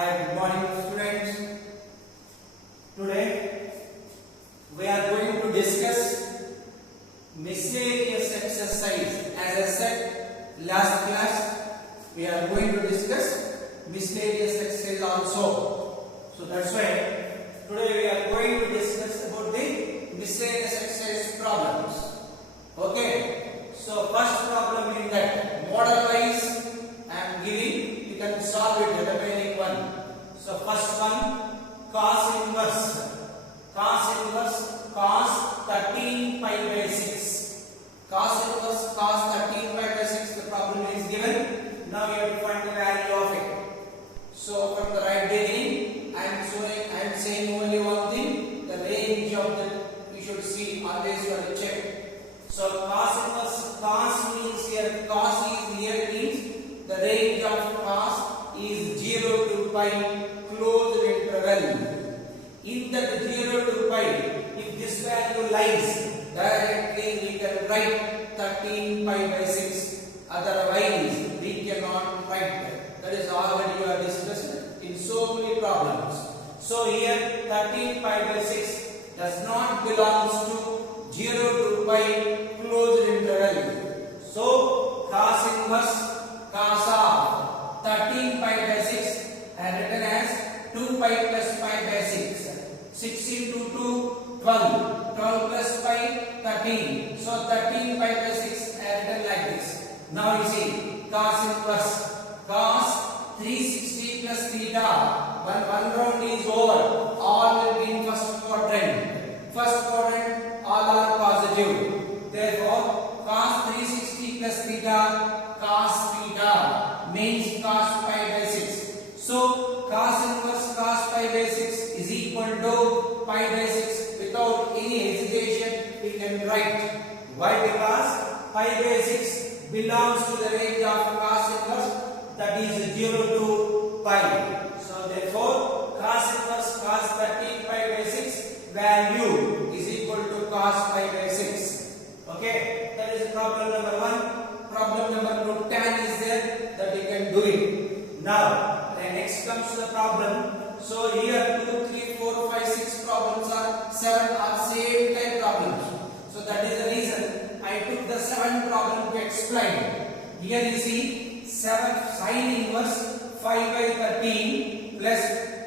Good morning students. Today we are going to discuss miscellaneous exercise. As I said last class, we are going to discuss miscellaneous exercise also. So that's why today we are going to discuss about the miscellaneous exercise problems. Okay. So first problem is that model wise I am giving, you can solve it, the remaining one. So first one, cos inverse cos 13 pi by 6. Cos inverse cos 13 pi by 6, the problem is given. Now you have to find the value of it. So from the right beginning, I am saying only one thing, the range of the, you should see, always you have to check. So cos inverse, cos means here, cos is here means the range of cos is 0 to pi, closed interval. In that 0 to pi, if this value lies, directly we can write 13 pi by 6. Otherwise, we cannot write that. That is already you have discussed in so many problems. So here 13 pi by 6 does not belongs to 0 to pi, closed interval. So cos inverse cos of 13 pi by 6 are written as 2 pi plus pi by 6. 6 into 2, 12. 12 plus pi, 13. So 13 pi by 6 are written like this. Now you see cos inverse cos 360 plus theta. One round is over. All will be in first quadrant. First quadrant, all are positive. Therefore, cos 360 plus theta, cos theta means cos pi by 6. So, cos inverse cos pi by 6 is equal to pi by 6. Without any hesitation, we can write. Why? Because pi by 6 belongs to the range of cos inverse, that is 0 to pi. So, therefore, cos inverse cos 13 pi by 6 value is equal to cos pi by 6. Okay, that is problem number 1. Problem number 2, tan is there, that you can do it. Now, the next comes to the problem. So here 2, 3, 4, 5, 6 problems are 7 are same type problems. So that is the reason I took the 7 problem to explain. Here you see 7 sin inverse 5 by 13 plus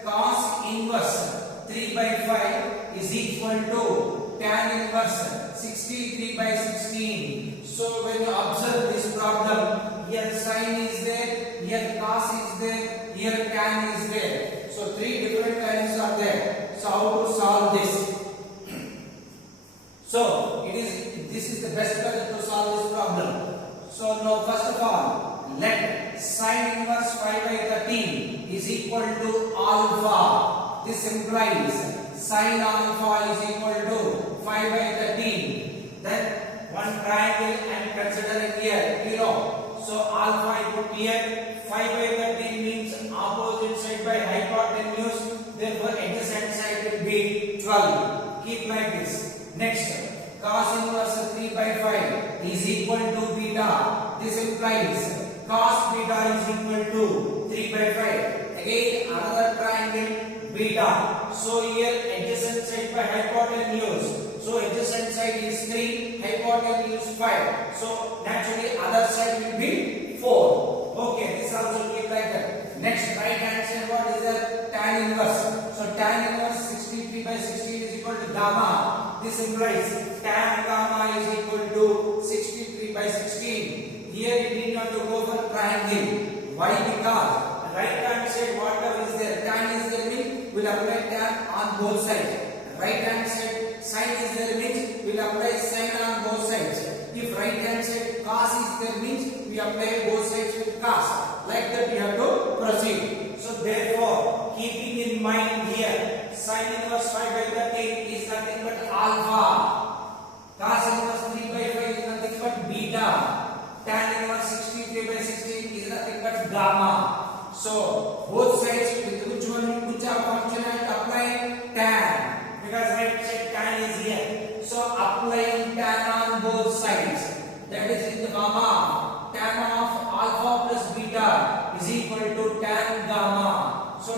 cos inverse 3 by 5 is equal to tan inverse 63 by 16. So when you observe this problem, here sin is there, here cos is there, here tan is there. So 3 different values are there. So how to solve this? So this is the best method to solve this problem. So now first of all, let sin inverse 5 by 13 is equal to alpha. This implies sin alpha is equal to 5 by 13. Then one triangle I am considering here, So alpha I put here. 5 by 13 means opposite side by hypotenuse. Therefore adjacent side will be 12. Keep like this. Next, cos inverse 3 by 5 is equal to beta. This implies cos beta is equal to 3 by 5. Again another triangle beta. So here adjacent side by hypotenuse. So adjacent side is 3, hypotenuse 5. So naturally other side will be 4. Okay, this also keep like that. Next, right hand side, what is the tan inverse? So tan inverse 63 by 16 is equal to gamma. This implies tan gamma is equal to 63 by 16. Here you need not to go for triangle. Why? Because right hand side, whatever is there, tan is there means will apply tan on both sides. Right hand side, sin is there means will apply sin on both sides. If right hand side cos is there means we apply both sides with cos. Like that we have to proceed. So therefore, keeping in mind here, sin inverse 5 by 13 is nothing but alpha. Cos inverse 3 by 5 is nothing but beta. Tan inverse 63 by 16 is nothing but gamma. So both sides with which function I apply tan. Because right side tan is here. So applying tan on both sides. That is in the gamma. Tan of alpha plus beta is equal to tan gamma. So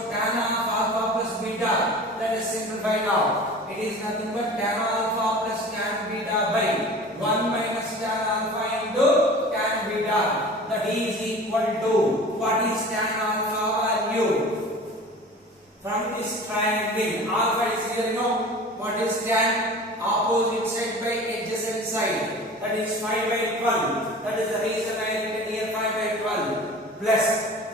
Let us simplify now. It is nothing but tan alpha plus tan beta by 1 minus tan alpha into tan beta. That is equal to, what is tan alpha value? From this triangle, alpha is here, no? What is tan? Opposite side by adjacent side. That is 5 by 12. That is the reason I written here 5 by 12. Plus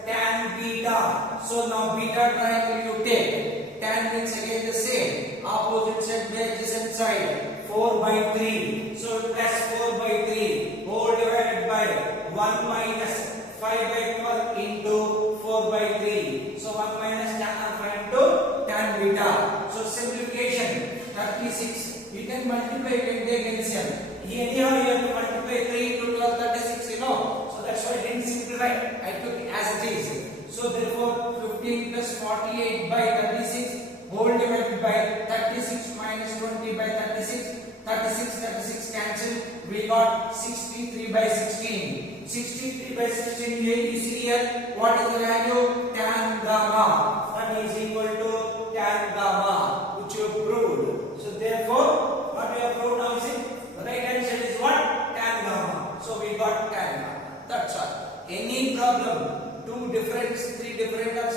tan beta. So now beta triangle you take. Tan means again the same. Opposite side by adjacent side. 4 by 3. So plus 4 by 3. Whole divided by 1 minus 5 by 12 into 4 by 3. So 1 minus tan alpha into tan beta. So simplification 36. You can multiply, you can take LCM. Here you have to multiply 3 into 12, 36, you know. So that's why I didn't simplify. I took it as it is. So therefore 15 plus 48 by 36 whole divided by 36 minus 20 by 36. 36 cancel. We got 63 by 16. 63 by 16 here you see here. What is the value? Tan gamma. That is equal to tan gamma, which you proved. So therefore, what we have proved now is it? The right hand side is what? Tan gamma. So we got tan gamma. That's all. Any problem, 2 different, 3 different are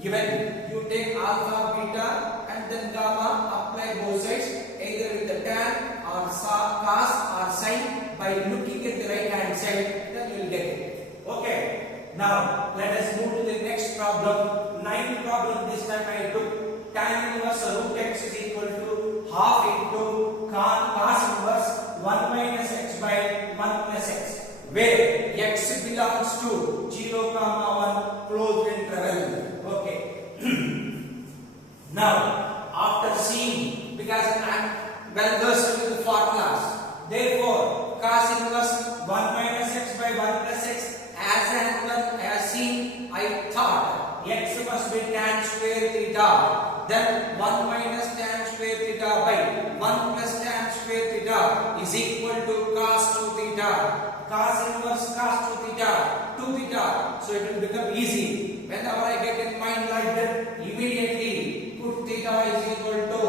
given. You take alpha, beta, and then gamma. Apply both sides, either with the tan or cos or sin. By looking at the right hand side, then you will get it. Okay. Now let us move to the next problem. 9th problem. This time I took tan inverse root x is equal to half into cos inverse 1 minus x by 1 plus x, where x belongs to 0, 1 closed interval. Okay. Now after seeing, because I am well versed with the formulas, therefore cos inverse 1 minus x by 1 plus x, as seen, I thought x must be tan square theta. Then 1 minus tan square theta by 1 plus tan square theta is equal to cos 2 theta. Cos inverse cos 2 theta, 2 theta. So it will become easy. Whenever I get in mind like that, immediately put theta is equal to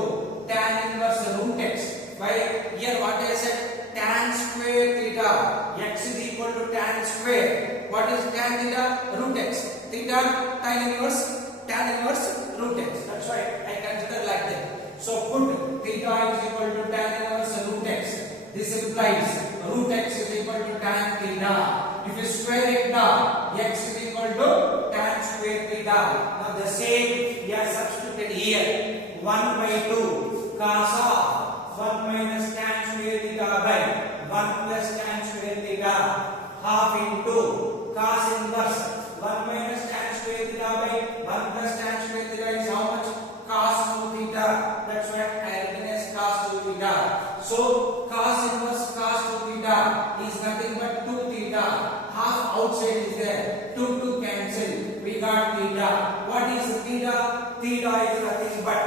tan inverse root x. By here what I said, tan square theta. X is equal to tan square. What is tan theta? Root x. Theta tan inverse root x. That's why I consider like that. So put theta is equal to tan inverse root x. This implies root x is equal to tan theta. If you square it now, x is equal to tan square theta. Now the same we have substituted here. 1 by 2 cos of 1 minus tan square theta by 1 plus tan square theta, half into cos inverse 1 minus tan square theta by 1 plus tan square theta is how much? Cos 2 theta. That's why I written as cos 2 theta. So cos inverse cos 2 theta is nothing but 2 theta. Half outside is there. 2 cancel. We got theta. What is theta? Theta is nothing but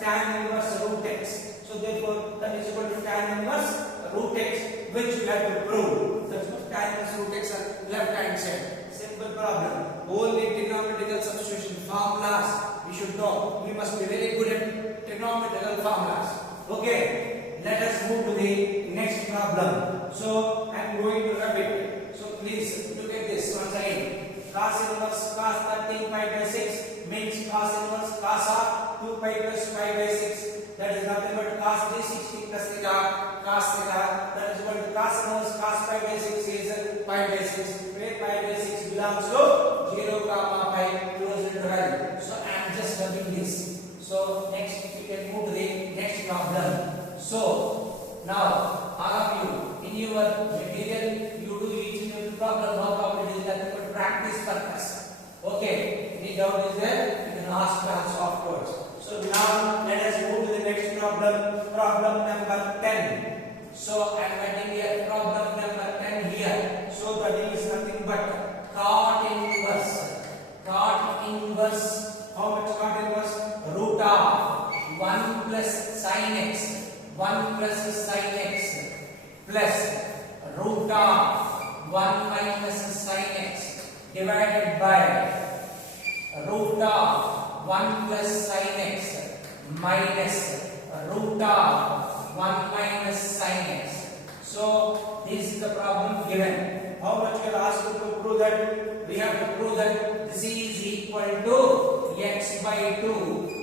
tan inverse root x. So therefore that is equal to tan inverse root x, which we have to prove. That's what tan inverse root x on left hand side. Simple problem. Only trigonometrical substitution formulas we should know. We must be very good at trigonometrical formulas. Okay. Let us move to the next problem. So I am going to rub it. So please look at this once again. Cos inverse cos 13 pi by 6 means cos inverse cos of 2 pi plus pi by 6. That is nothing but cos 360 plus theta cos theta. That is equal to cos inverse cos pi by 6 is pi by 6, where pi by 6 belongs to 0, pi closed interval. So I am just rubbing this. So next we can move to the next problem. So now all of you in your material you do each and every problem. No problem, it is nothing but practice purpose. Okay, any doubt is there? You can ask us afterwards. So now let us move to the next problem. Problem number 10. So I am writing here problem number 10 here. So that is nothing but cot inverse. Cot inverse. How much cot inverse? Root of 1 plus sin x. 1 plus sin x plus root of 1 minus sin x divided by root of 1 plus sin x minus root of 1 minus sin x. So this is the problem given. How much we are asked to prove that? We have to prove that this is equal to x by 2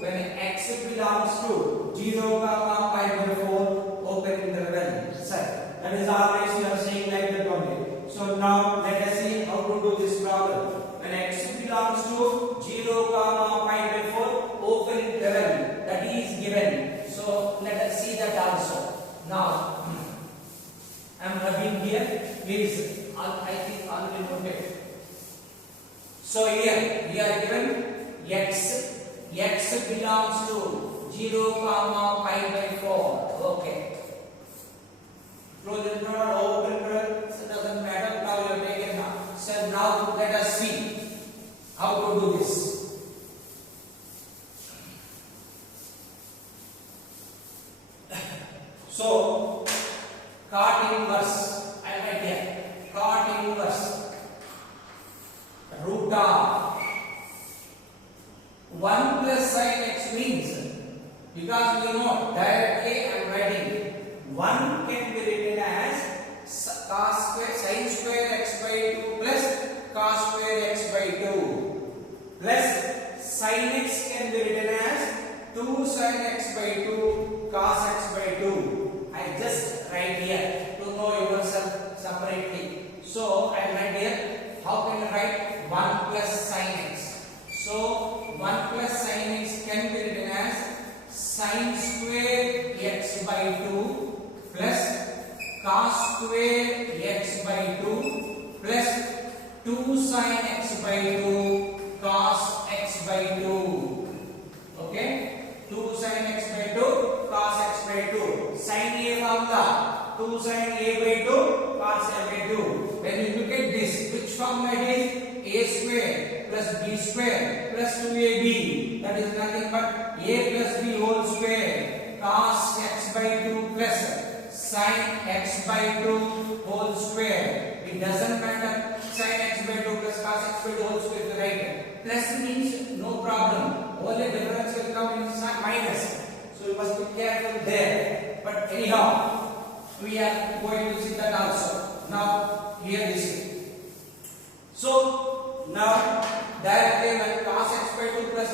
when x belongs to 0, pi by 4 open interval. Sir, that is always we are saying like that only. So now let us see how to do this problem. When x belongs to 0, pi by 4 open interval, that is given. So let us see that also. Now I am rubbing here. Please, I think already noted. So here we are given x belongs to 0, pi by 4. Okay. Close interval, open interval, so doesn't matter. Now you are taken now. So now let us see how to do this. So cot inverse, I write here. Cot inverse root of 1 plus sin x means, because we know directly I am writing 1 can be written as cos square sin square x by 2 plus cos square x by 2 plus sin x can be written as 2 sin x by 2 cos x by 2. I just write here to know yourself separately. So I write here, how can I write 1 plus sin x? So 1 plus sin x can be written as sin square x by 2 plus cos square x by 2 plus 2 sin x by 2 cos x by 2. Okay, 2 sin x by 2 cos x by 2. Sin a formula, 2 sin a by 2 cos a by 2. When you look at this, which formula it is? A square plus b square plus 2ab. That is nothing but a plus b whole square cos x by 2 plus sin x by 2 whole square. It doesn't matter sin x by 2 plus cos x by 2 whole square is right. Plus means no problem. Only difference will come in minus. So you must be careful there. But anyhow, we are going to see that also. Now here you see. So now directly when cos x by 2 plus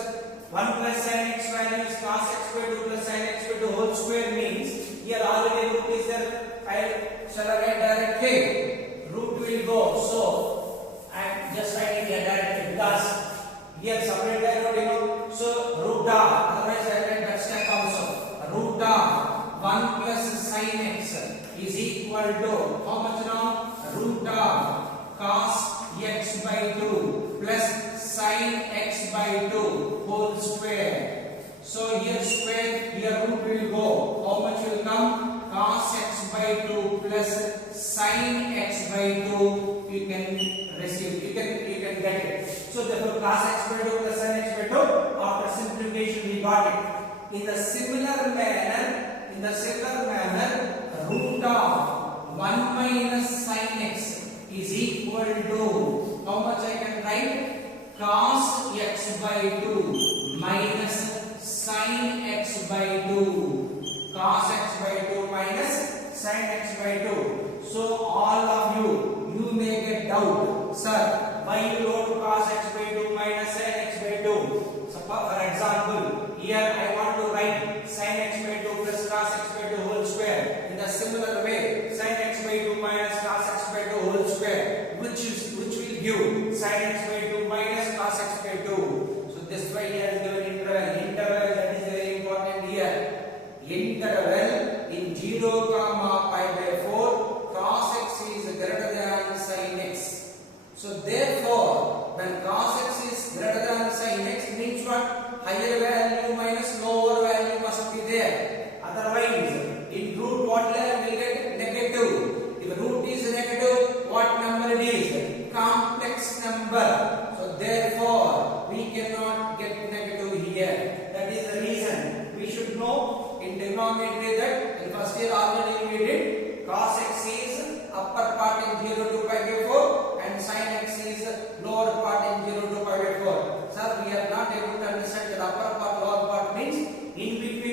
1 plus sin x value is cos x by 2 plus sin x by 2 whole square means here already root is there. I shall write directly. Root will go. So I am just writing here directly because here separate root, you know. So root of, otherwise I write that step also. Root of 1 plus sin x is equal to how much now? Root of cos x by 2 plus sin x by 2 whole square. So here square, here root will go. How much will come? Cos x by 2 plus sin x by 2. You can receive, you can get it. So therefore cos x by 2 plus sin x by 2, after simplification we got it. In the similar manner, root of 1 minus sin x is equal to how much I can write? Cos x by 2 minus sin x by 2. Cos x by 2 minus sin x by 2. So all of you may get doubt. Sir, why you wrote cos x by 2 minus sin x by 2? So for example, here I want to write sin x by 2 plus cos x by 2 whole square. In a similar way, sin x by 2 minus cos x by 2 whole square, which will give sin x by 2 minus cos x by 2. So this way here is given interval. Interval, that is very important here. Interval in 0, pi by 4, cos x is greater than sin x. So therefore, when cos x is greater than sin x means what? Higher value minus lower value must be there. Otherwise, in root what level will get? Negative. If root is negative, what number it is? Complex number. So therefore, we cannot get negative here. That is the reason we should know in trigonometry that in first year already we did cos x is upper part in 0 to pi by 4 and sin x is lower part in 0 to pi by 4. Sir, we are not able to understand that upper part, lower part means in between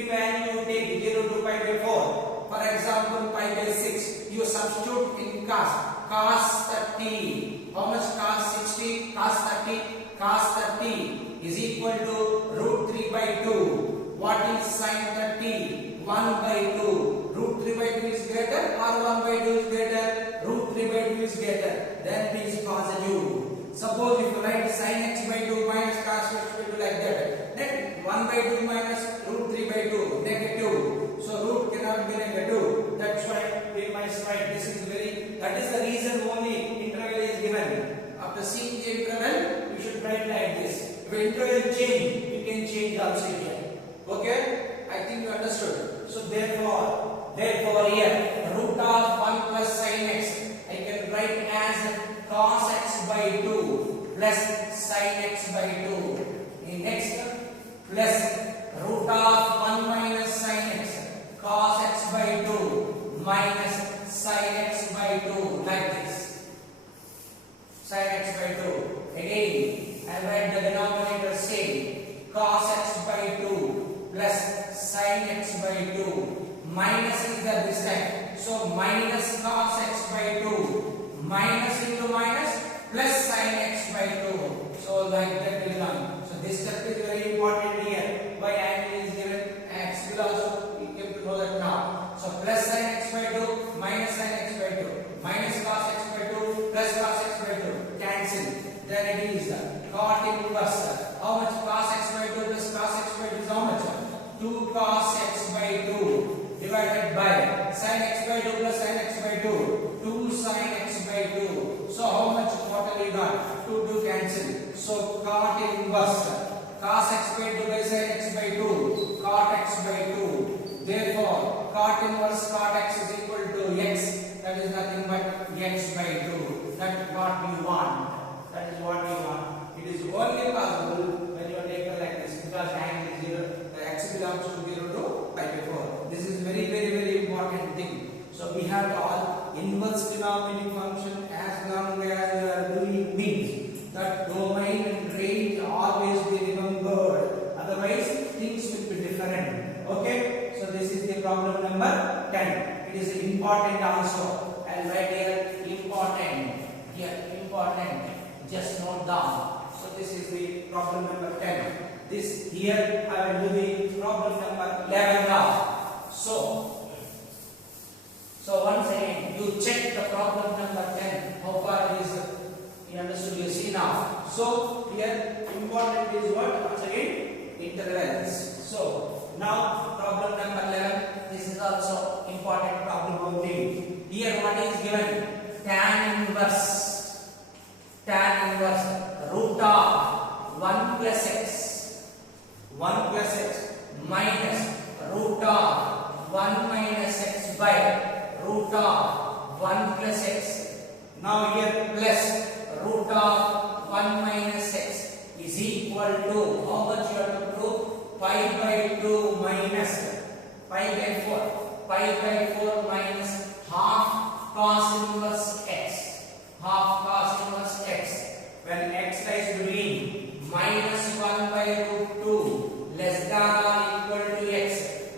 by 4. For example, pi by 6. You substitute in cos. Cos 30. How much cos 60? Cos 30. Cos 30 is equal to root 3 by 2. What is sin 30? 1 by 2. Root 3 by 2 is greater or 1 by 2 is greater? Root 3 by 2 is greater. Then it is positive. Suppose if you write sin x by 2 minus cos x by 2 like that, then 1 by 2 minus root 3 by 2, negative. So root cannot be negative. That's why we must write. This is that is the reason only interval is given. After seeing the interval, you should write like this. If interval change, you can change also here. Okay? I think you understood. So therefore here, root of 1 plus sin x, I can write as cos x by 2 plus sin x by 2. In next, plus root of 1 minus sin x, cos x by 2 minus sin x by 2, like this. Sin x by 2. Again, I write the denominator same. Cos x by 2 plus sin x by 2. Minus is the this time. So minus cos x by 2. Minus into minus plus sin x by 2. So like that will come. So this step is very important here. Why angle is given? X will also you have to know that now. So plus sin x by 2 minus sin x by 2 minus cos x by 2 plus cos x by 2. Cancel. Then it is cot inverse. How much cos x by 2 plus cos x by 2 is how much? 2 cos x by 2 divided by sin x by 2 plus sin x by 2. 2 sin x by 2. So how much total you got? 2 cancel. So cot inverse. Cos x by 2 by sin x by 2. Cot x by 2. Therefore, cot inverse cot x is equal to x. That is nothing but x by 2. That is what we want. That is what we want. It is only possible when you take it like this because angle is 0. The x belongs to 0 to pi by 4. This is very important thing. So we have all inverse trigonometric function as long as we are doing means that domain and range always be remembered. Otherwise things will be different. Okay? So this is the problem number 10. It is important also. And right here important. Here important. Just note down. So this is the problem number 10. This here I will do the problem number 11 now. So once again you check the problem number 10. How far it is you understood, you see now. So here important is what? Once again intervals. So now problem number 11. This is also important problem only. Here what is given? Tan inverse root of 1 plus x minus root of 1 minus x by root of 1 plus x. Now here plus root of 1 minus x is equal to how much you have to prove? Pi by 2 minus pi by 4. Pi by 4 minus half cos inverse x. Half cos inverse x. When x lies between minus 1 by root 2 less than or equal to x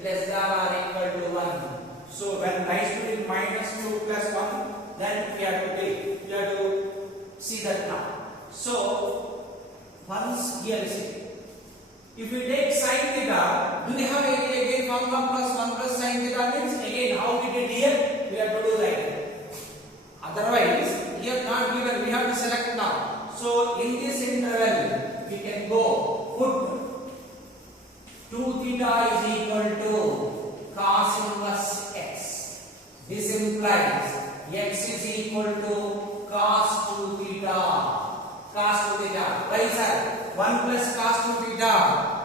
less than or equal to 1. So when lies between minus 2 plus 1, then we have to see that now. So once here see, if we take sin theta, do we have again 1 plus sin theta means again how we did here? We have to do like that. Otherwise, here not given, we have to select now. So in this interval, we can go put 2 theta is equal to cos inverse x. This implies x is equal to cos 2 theta. Cos 2 theta. Why sir? 1 plus cos 2 theta,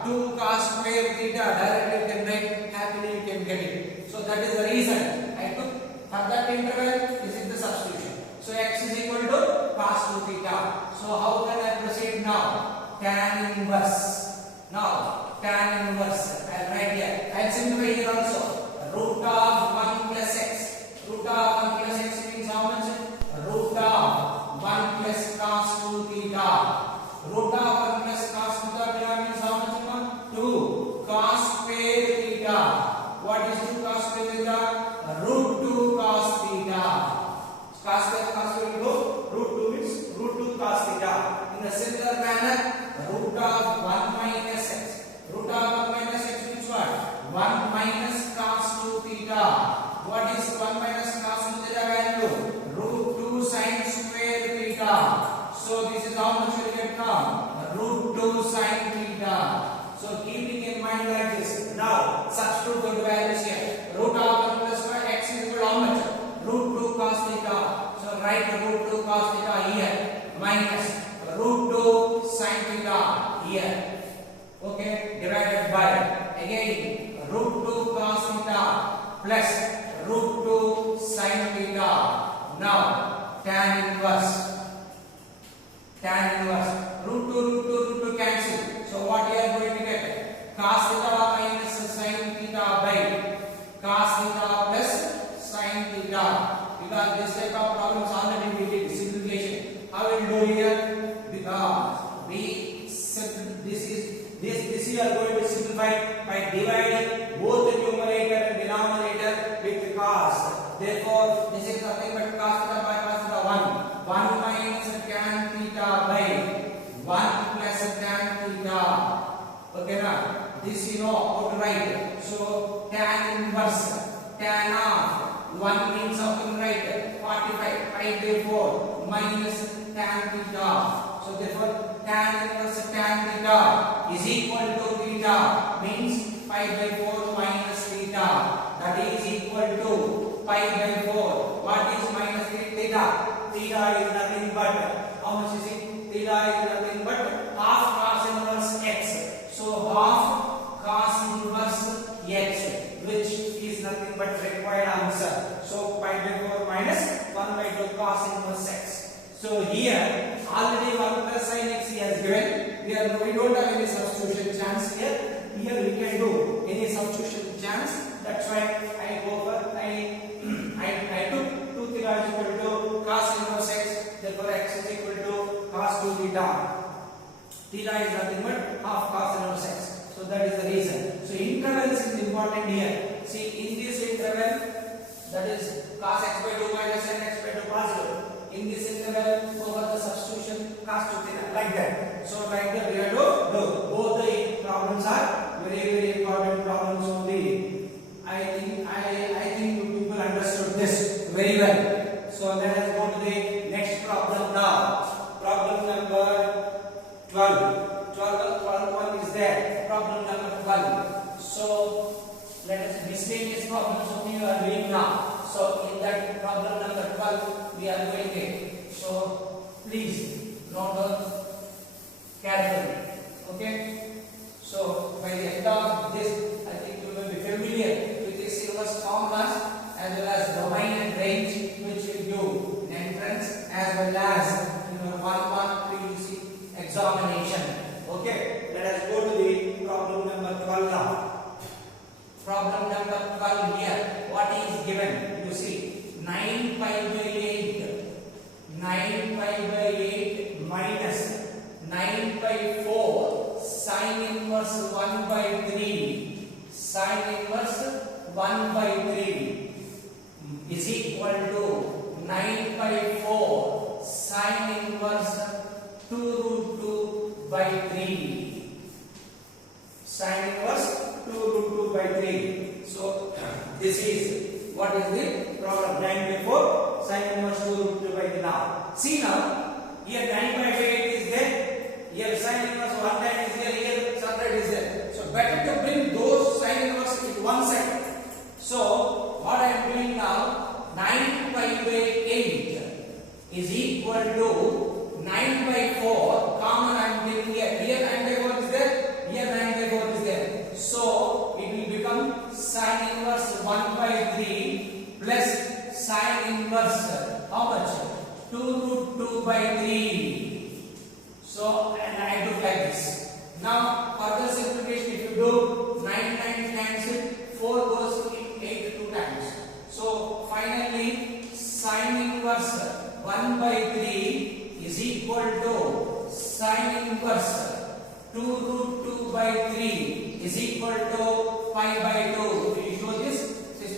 2 cos square theta. Directly you can write, happily you can get it. So that is the reason I took for that interval. This is the substitution. So x is equal to cos 2 theta. So how can I proceed now? Tan inverse. Now tan inverse. I will write here. I will simplify here also. Root of 1 plus x. Root of 1 plus x means how much? Root of 1 plus cos 2 theta. Root of 1 plus cos theta means how much? 2 cos square theta. What is 2 cos square theta? Root 2 cos theta. Cos square will go root 2 means root 2 cos theta. In a similar manner, root of 1 minus x. Root of 1 minus x means what? 1 minus cos 2 theta. What is 1 minus cos 2 theta value? Root 2 sin square theta. So this is how much we get now? Root 2 sin theta. So keeping in mind like this. Now substitute the values here. Root of 1 plus 1 x is equal to how much? Root 2 cos theta. So write root 2 cos theta here minus root 2 sin theta here. Okay, divided by again root 2 cos theta plus root 2 sin theta. Now tan inverse root 2 cancel. So what you are going to get? Cos theta minus sin theta by cos theta plus sin theta. Because this type of problems already we did simplification. How will do here? Because this we are going to simplify by dividing both the numerator and denominator with cos. Therefore, this is nothing but cos theta by cos theta 1 minus tan theta by 1 plus tan theta. Okay, now this you know how to write. So tan inverse tan of 1 means how to write 45 pi by 4 minus tan theta. So therefore tan inverse tan theta is equal to theta means pi by 4 minus theta. That is equal to pi by 4. What is minus theta? Theta is nothing but how much is it? Theta is nothing but half cos inverse x. So half cos inverse x, which is nothing but required answer. So pi by 4 minus 1 by 2 cos inverse x. So here already 1 plus sin x he has given. We don't have any substitution chance here. Here we can do any substitution chance. That's why I go for I took 2 theta is equal to cos inverse x. Therefore x is equal to cos 2 theta. Theta is nothing but half cos inverse x. So that is the reason. So intervals is important here. See in this interval, that is cos x by 2 minus sin x by 2 positive. In this interval, over the substitution cos 2 theta like that. So like that we have to do. Both the problems are very important problems only. I think you people understood this very well. So let us go to the next problem now. Problem number 12. 12 one is there. Problem number 12. So let us miscellaneous problems only you are doing now. So in that problem number 12 we are going to. So please note down carefully. Okay. So by the end of this, I think you will be familiar with the syllabus formulas as well as domain and range, which will do in entrance as well as in your 1 mark PVC examination. Okay. Let us go to the problem number 12 now. Problem number 12 here. What is given? You see 9 pi by 8 minus 9 by 4 sin inverse 1 by 3 is equal to 9 by 4 sin inverse 2 root 2 by 3. Sin inverse 2 root 2 by 3. So this is what is the problem. 9 by 4 sin inverse 2 root 2 by 3. Now see now here 9 by 8 is there. Here sin inverse 1 time is there. Here separate is there. So better to bring those sin inverse in one side. So what I am doing now, 9 pi by 8 is equal to 9 by 4 common I am taking here. Here 9 by 4 is there. Here 9 by 4 is there. So it will become sin inverse 1 by 3 plus sin inverse how much? 2 root 2 by 3. So and I do like this. Now further simplification, if you do 9 times cancel, 4 goes to 8 2 times. So finally sin inverse 1 by 3 is equal to sin inverse 2 root 2 by 3 is equal to pi by 2. If you show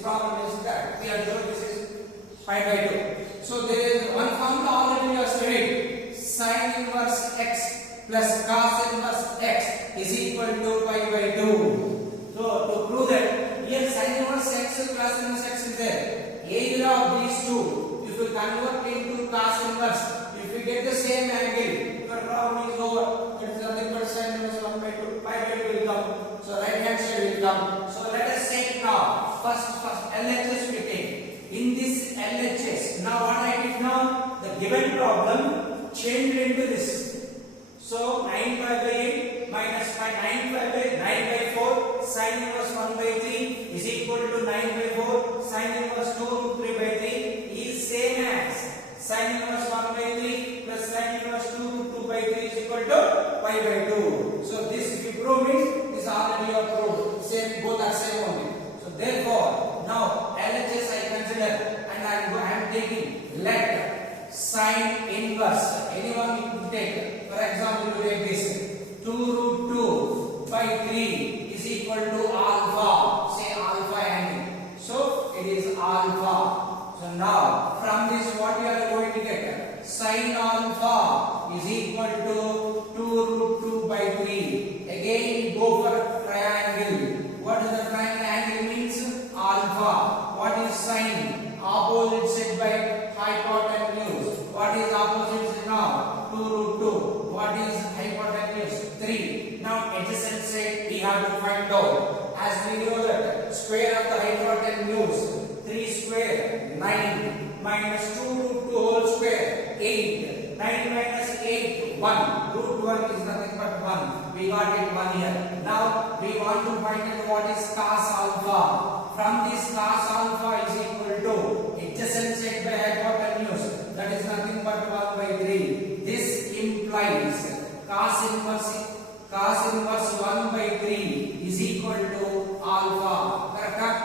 problem is that we are doing this is pi by 2. So there is one formula already we have studied. Sin inverse x plus cos inverse x is equal to pi by 2. So to prove that here sin inverse x and cos inverse x is there. Either of these two, if you convert into cos inverse, if you get the same angle, your problem is over. It is nothing but sin inverse 1 by 2. Pi by 2 will come. So right hand side will come. So let us take now. First LHS we take. In this LHS, now what I did now? The given problem changed into this. So 9 pi by 8 minus 9 pi by 9 by 4 sin inverse 1 by 3 is equal to 9 by 4 sin inverse 2 root 3 by 3 is same as sin inverse 1 by 3 plus sin inverse 2 root 2 by 3 is equal to pi by 2. So this if you prove it, is already approved. Same, both are same only. So therefore, now LHS I consider and I am taking let sin inverse. Anyone you could take. For example, you take this 2 root 2 by 3 is equal to alpha. Say alpha angle. So it is alpha. So now from this what we are going to get? Sin alpha is equal to 2 root 2 by 3. Again go for triangle. What does the triangle angle means? Alpha. What is sin? Opposite side by hypotenuse. What is opposite side now? 2 root 2. What is hypotenuse? 3. Now adjacent side we have to find out. As we know that square of the hypotenuse 3 square 9 minus 2 root 2 whole square 8. 9 minus 8 1. Root 1 is nothing but 1. We got it 1 here. Now we want to find out what is cos alpha. From this cos alpha is equal to adjacent side by hypotenuse. That is nothing but 1 by 3. This implies cos inverse 1 by 3 is equal to alpha. Correct?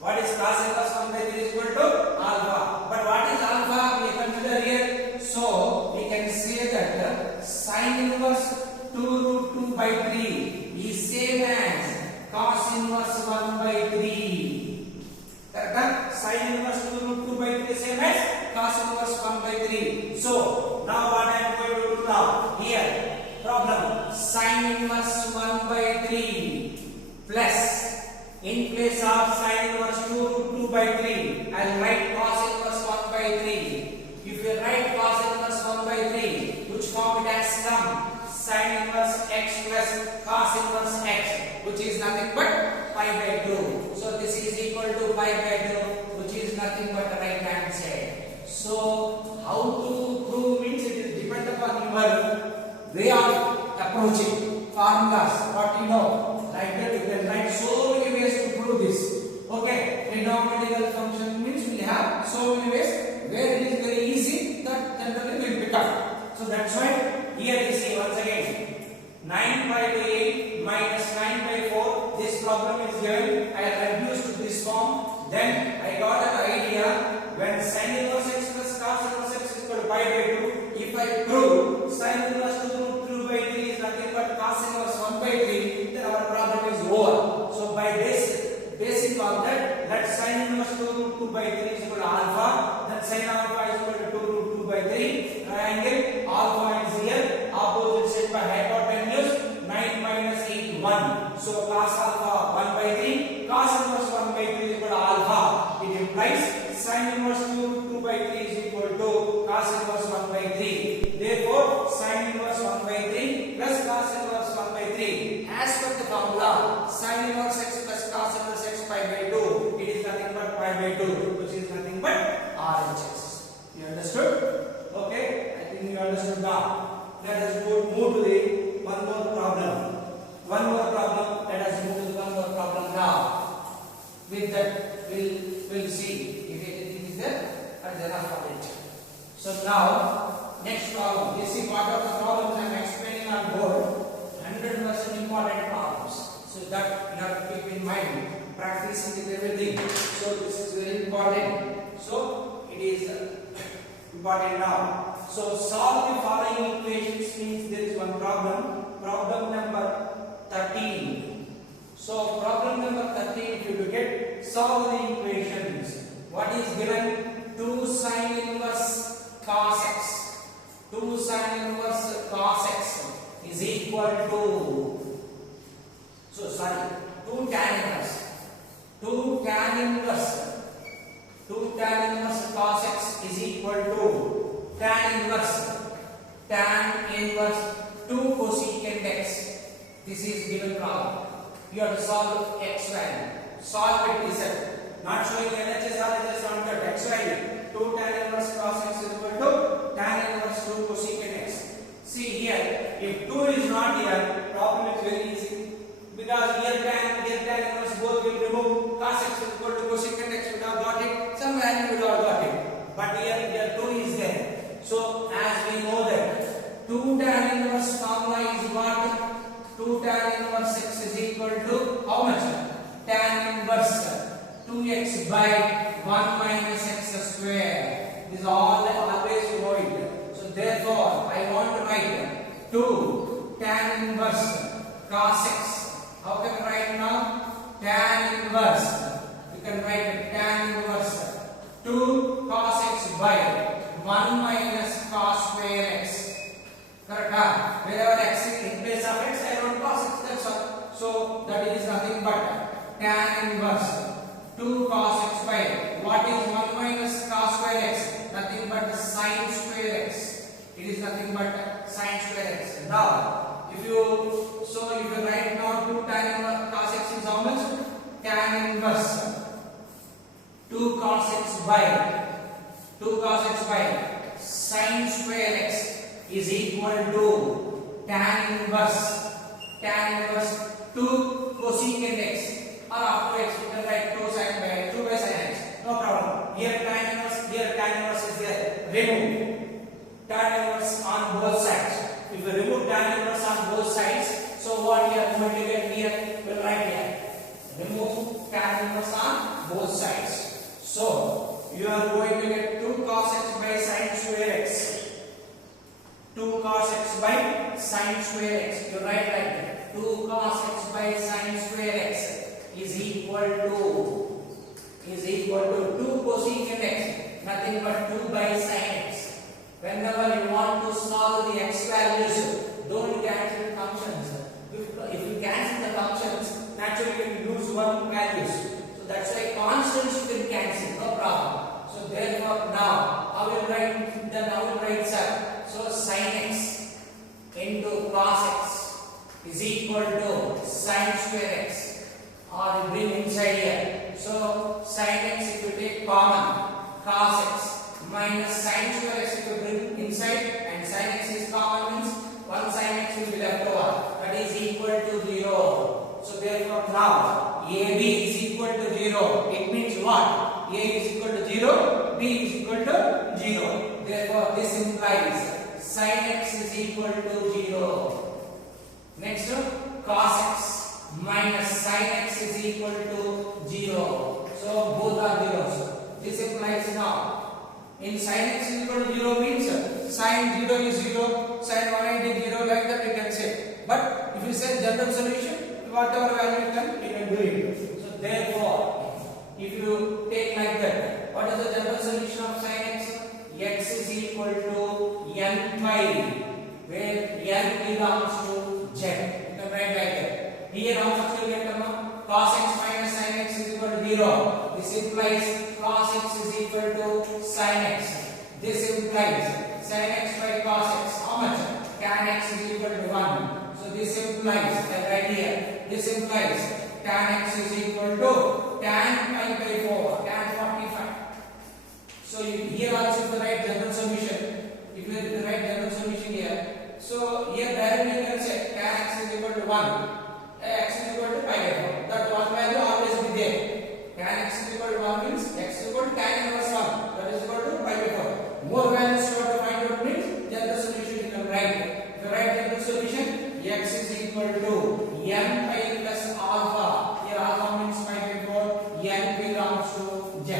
What is cos inverse 1 by 3 is equal to alpha. But what is alpha? We consider here. So we can say that sin inverse 2 root 2 by 3 is same as cos inverse 1 by 3. Correct? Sin inverse 2 root 2 by 3 is same as cos inverse 1 by 3. So now what I am going to do now? Here problem sin inverse 1 by 3 plus in place of sin inverse 2 root 2 by 3 I will write cos inverse 1 by 3. If you write cos inverse 1 by 3, which form it has come? Sin inverse x plus cos inverse x, which is nothing but pi by 2. So this is equal to pi by 2, which is nothing but the right hand side. So how to prove means it is depend upon your way of approaching formulas. What you know, like that you can write so many ways to prove this. Okay, trigonometrical function means we have so many ways where it is very easy that generally we will pick up. So that's why here you see once again 9 pi by 8 minus 9 by 4. This problem is given. I have reduced to this form. Then I got an idea when sin inverse x plus cos inverse x is equal to pi by 2. If I prove sin inverse 2 root 2 by 3 is nothing but cos inverse 1 by 3, then our problem is over. So by basis of that, let sin inverse 2 root 2 by 3 is equal to alpha. Then sin alpha is equal to 2 root 2 by 3. Triangle alpha is here. Opposite side by hypotenuse 9 minus 8 1. So cos alpha 1 by 3. Cos inverse 1 by 3 is equal to alpha. It implies sin inverse 2 root 2 by 3 is equal to cos inverse 1 by 3. Therefore, sin inverse 1 by 3 plus cos inverse 1 by 3. As per the formula, sin inverse x plus cos inverse x pi by 2. It is nothing but pi by 2, which is nothing but RHS. You understood? Okay, I think you understood now. Let us move to the one more problem. One more problem. Let us move to the one more problem now. With that, we'll see if anything is there and then after it. So now, next problem. You see what are the problems I am explaining on board. 100% important problems. So that you have to keep in mind. Practicing with everything. So this is very important. So it is important now. So solve the following equations means there is one problem. Problem number 13. So problem number 13, if you get solve the equations. What is given? 2 sin inverse cos x. 2 sin inverse cos x is equal to, so sorry, 2 tan inverse. 2 tan inverse. 2 tan inverse cos x is equal to tan inverse 2 cosecant x. This is given problem. You have to solve x value. Solve it itself. Not showing LHS or just on the x value. 2 tan inverse cos x is equal to tan inverse 2 cosecant x. See here, if 2 is not here, problem is very easy. Because here tan inverse both will remove. Cos x is equal to cosecant x, would have got it. Some value would have got it. But here 2 is there. So as we know that 2 tan inverse formula is what? 2 tan inverse x is equal to how much? Tan inverse 2x by 1 minus x square. This is all always you know it. So therefore I want to write 2 tan inverse cos x. How can I write now? Tan inverse. You can write tan inverse 2 cos x by 1 minus cos square x. Correct? Wherever x is in place of x, I wrote cos x. That's all. So that is nothing but tan inverse 2 cos x by what is 1 minus cos square x? Nothing but sin square x. It is nothing but sin square x. Now, if you write now 2 tan inverse cos x is how much? Tan inverse 2 cos x by sin square x is equal to tan inverse 2 cosecant x, or after x you can write 2 by sin x. No problem. Here tan inverse is there. Remove tan inverse on both sides. If you remove tan inverse on both sides, so what you are going to get here? We'll write here. Remove tan inverse on both sides. So you are going to get 2 cos x by sin square x. 2 cos x by sin square x. You write like that. 2 cos x by sin square x is equal to 2 cosecant x. Nothing but 2 by sin x. Whenever you want to solve the x values, don't cancel functions. If you cancel the functions, naturally you lose one values. So that's why constants you can cancel, no problem. So therefore now I will write sir. So sin x into cos x is equal to sin square x, or you bring inside here. So sin x if you take common, cos x minus sin square x if you bring inside, and sin x is common means 1 sin x will be left over. That is equal to 0. So therefore now AB is equal to 0. It means what? A is equal to 0, B is equal to 0. Therefore this implies sin x is equal to 0. Next cos x minus sin x is equal to 0. So both are zeros. This implies now in sin x is equal to 0 means sin 0 is 0, sin 180 is 0, like that you can say. But if you say general solution, whatever value you can do it. So therefore, if you take like that, what is the general solution of sin x? X is equal to n pi, where n belongs to z. You can write like that. Here how much you get? Cos x minus sin x is equal to 0. This implies cos x is equal to sin x. This implies sin x by cos x. How much? Tan x is equal to 1. So this implies, right here, this implies tan x is equal to tan pi by 4, tan 45. So here also the right general solution. If you the right general solution here, so here directly you can say tan x is equal to 1, x is equal to pi by 4. That one value always be there. Tan x is equal to 1 means x is equal to tan inverse 1. That is equal to pi by 4. More values you have to find out means general solution you can write. If you write general solution, x is equal to n pi plus alpha. Here alpha means pi by 4. N belongs to z.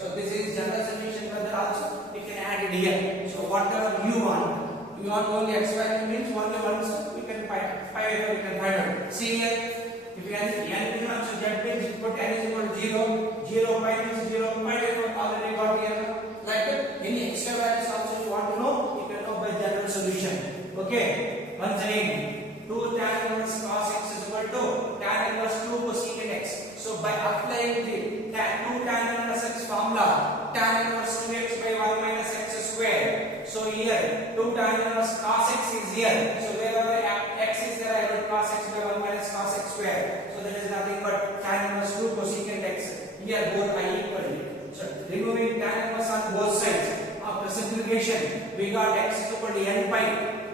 So this is general solution. Further also we can add it here. So whatever you want only x value means only one, so we can find 5 we can find out. See here, if n belongs to z means you put n is equal to 0, 0 pi means 0, pi already got here. Right? Any extra values also you want to know, you can know by general solution. Okay? Once again, 2 tan inverse cos x is equal to tan inverse 2 cosecant x. So by applying the 2 tan inverse x formula, tan inverse 2x by 1 minus x square. So here 2 tan inverse cos x is here. So wherever x is there, I write cos x by 1 minus cos x square. So that is nothing but tan inverse 2 cosecant x. Here both are equal. So removing tan inverse on both sides. After simplification, we got x is equal to n pi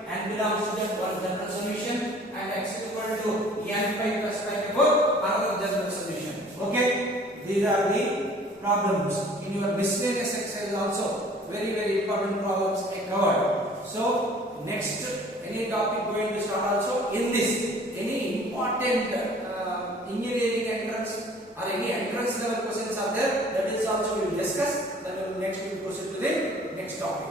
and belongs to the one general solution, and x is equal to n pi plus pi before another general solution. Okay, these are the problems in your miscellaneous exercise. Also very important problems I covered. So next, any topic going to start also in this, any important engineering entrance or any entrance level questions are there, that is also we will discuss. Then we will next we will proceed to the next topic.